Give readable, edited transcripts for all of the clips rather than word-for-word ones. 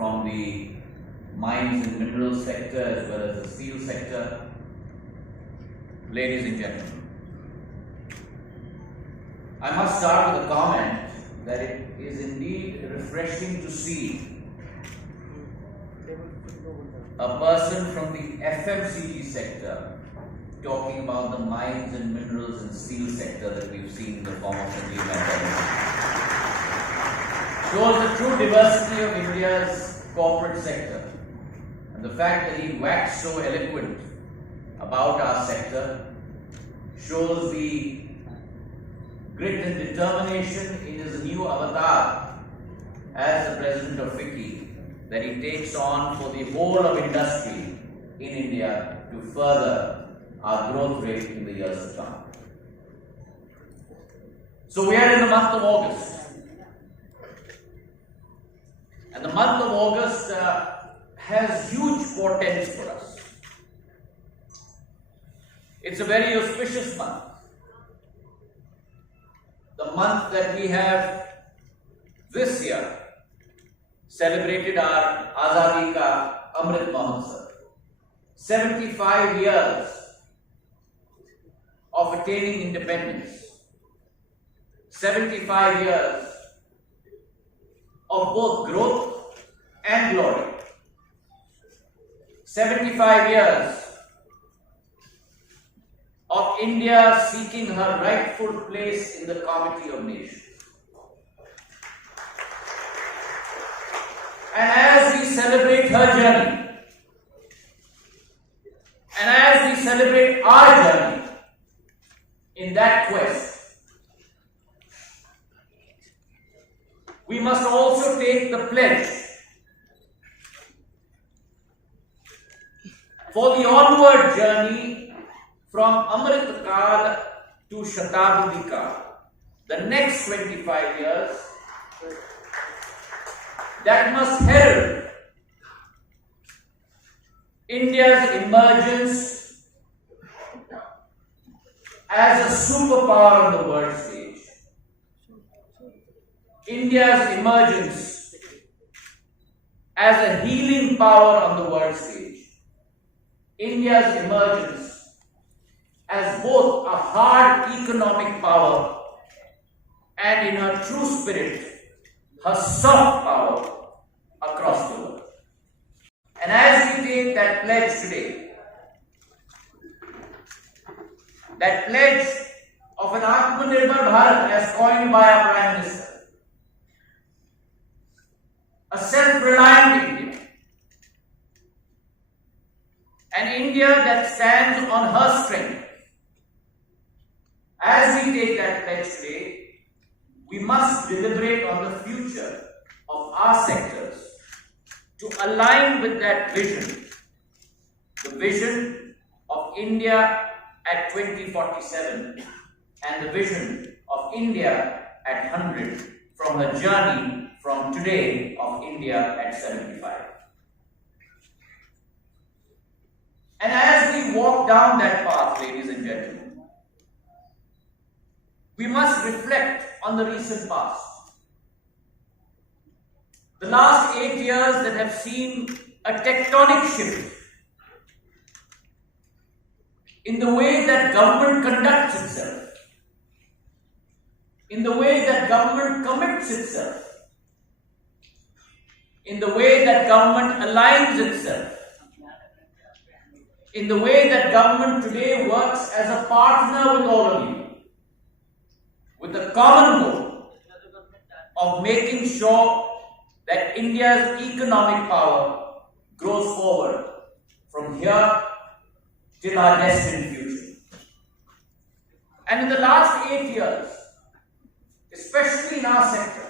from the mines and minerals sector as well as the steel sector. Ladies and gentlemen, I must start with a comment that it is indeed refreshing to see a person from the FMCG sector talking about the mines and minerals and steel sector that we've seen in the form of Sindia Metals. Shows the true diversity of India's corporate sector, and the fact that he waxed so eloquent about our sector shows the grit and determination in his new avatar as the President of FICCI that he takes on for the whole of industry in India to further our growth rate in the years to come. So we are in the month of August. And the month of August has huge portents for us. It's a very auspicious month. The month that we have this year celebrated our Azadi Ka Amrit Mahotsav. 75 years of attaining independence. 75 years of both growth and glory. 75 years of India seeking her rightful place in the comity of nations. And as we celebrate her journey, and as we celebrate our journey in that quest, we must also take the pledge for the onward journey from Amrit Kal to Shatabdi Kal, the next 25 years that must herald India's emergence as a superpower on the world stage. India's emergence as a healing power on the world stage. India's emergence as both a hard economic power and in her true spirit, her soft power across the world. And as we take that pledge today, that pledge of an Atmanirbhar Bharat as coined by our Prime Minister, a self-reliant India, an India that stands on her strength. As we take that pledge today, we must deliberate on the future of our sectors to align with that vision, the vision of India at 2047 and the vision of India at 100 from her journey from today of India at 75. And as we walk down that path, ladies and gentlemen, we must reflect on the recent past. The last 8 years that have seen a tectonic shift in the way that government conducts itself, in the way that government commits itself, in the way that government aligns itself, in the way that government today works as a partner with all of you, with the common goal of making sure that India's economic power grows forward from here till our destined future. And in the last 8 years, especially in our sector,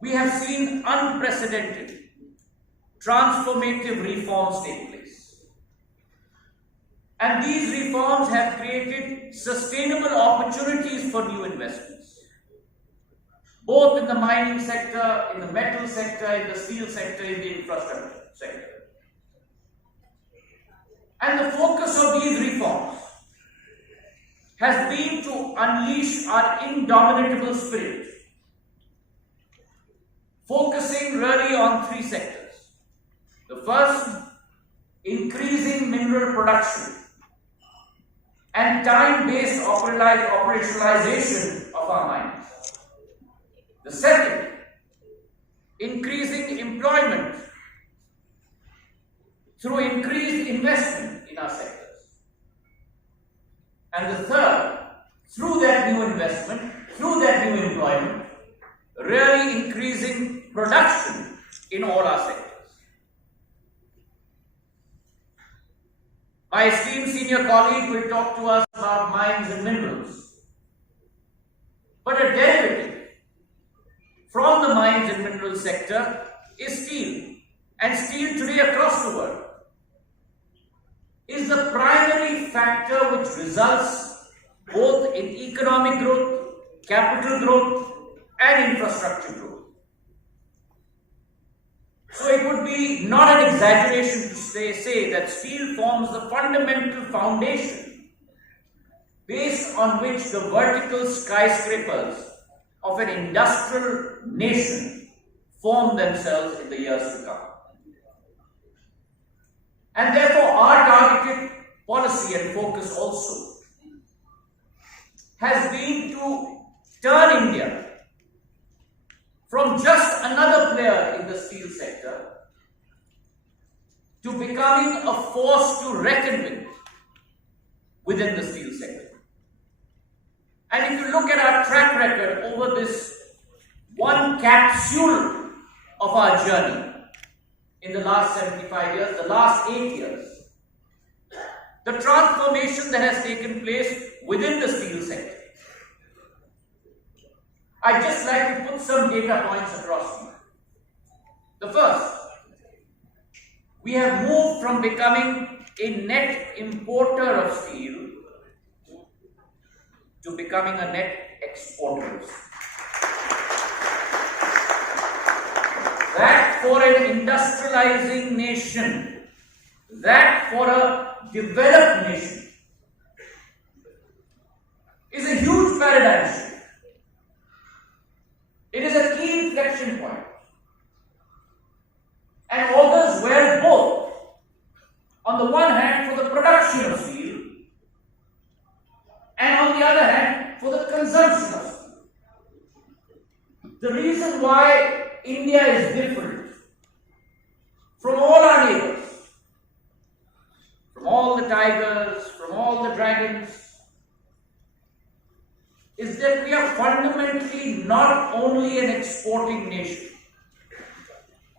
we have seen unprecedented, transformative reforms take place. And these reforms have created sustainable opportunities for new investments, both in the mining sector, in the metal sector, in the steel sector, in the infrastructure sector. And the focus of these reforms has been to unleash our indomitable spirit, focusing focusing really on three sectors. The first, increasing mineral production and time-based operationalization of our mines. The second, increasing employment through increased investment in our sectors. And the third, through that new investment, through that new employment, really increasing production in all our sectors. My esteemed senior colleague will talk to us about mines and minerals. But a derivative from the mines and minerals sector is steel. And steel today across the world is the primary factor which results both in economic growth, capital growth, and infrastructure growth. So it would be not an exaggeration to say that steel forms the fundamental foundation based on which the vertical skyscrapers of an industrial nation form themselves in the years to come. And therefore our targeted policy and focus also has been to turn India from just another player in the steel sector to becoming a force to reckon with within the steel sector. And if you look at our track record over this one capsule of our journey in the last 75 years, the last 8 years, the transformation that has taken place within the steel sector, I'd just like to put some data points across to you. The first, we have moved from becoming a net importer of steel to becoming a net exporter of steel. That for an industrializing nation, that for a developed nation, is a huge paradigm shift. It is a key inflection point and augurs well both, on the one hand for the production of steel and on the other hand for the consumption of steel. The reason why India is different from all our neighbors, from all the tigers, from all the dragons, is that we are fundamentally not only an exporting nation,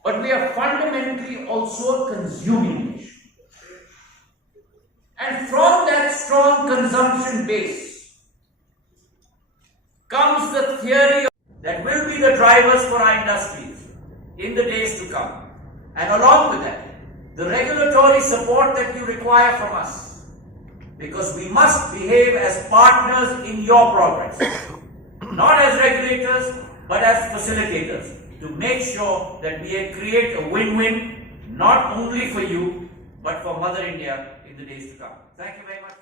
but we are fundamentally also a consuming nation. And from that strong consumption base comes the theory that will be the drivers for our industries in the days to come. And along with that, the regulatory support that you require from us, because we must behave as partners in your progress, not as regulators, but as facilitators, to make sure that we create a win-win, not only for you, but for Mother India in the days to come. Thank you very much.